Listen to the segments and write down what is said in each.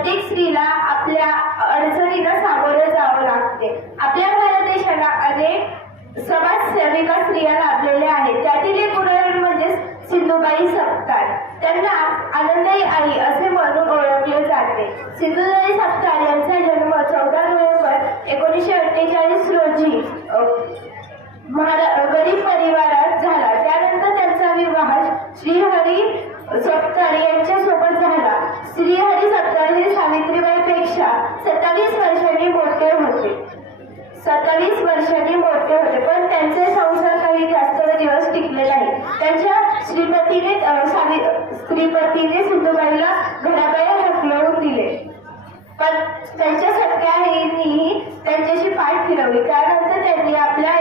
प्रत्येक स्त्रीला आपल्या अडचणीला सामोरे जावं लागते. आपल्या भारत देशाला अनेक समाजसेविका स्त्रिया लाभलेल्या आहेत. त्यातील एक उदाहरण म्हणजे सिंधुबाई सप्तार त्यांना आनंदाई आई असे म्हणून ओळखले जाते. सिंधुबाई सप्तार यांचा जन्म चौदा श्रीहरी सपकाळ सावित्रीबाईपेक्षा सत्तावीस वर्षांनी मोठे होते. सत्तावीस वर्षांनी मोठे होते पण त्यांचे संसार काही जास्त दिवस टिकले नाही. त्यांच्या श्रीपतीने श्रीपतीने सिंधुबाईला घराबाहेर हकलवून दिले. पण त्यांच्या सख्या त्यांच्याशी पाठ फिरवली. त्यानंतर त्यांनी आपल्या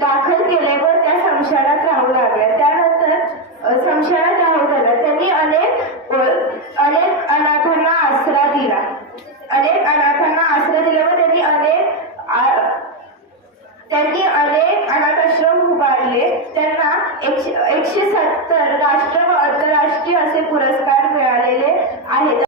दाखल केले व त्या संशयात राहू लागल्या. त्यानंतर अ, संशयात राहू लागल्या त्यांनी अनेक अनेक अनाथांना आसरा दिला. अनेक अनाथांना आसरा दिला व त्यांनी अनेक त्यांनी अनेक अनाथाश्रम उभारले. त्यांना एकशे एकशे सत्तर राष्ट्र व आंतरराष्ट्रीय असे पुरस्कार मिळालेले आहेत.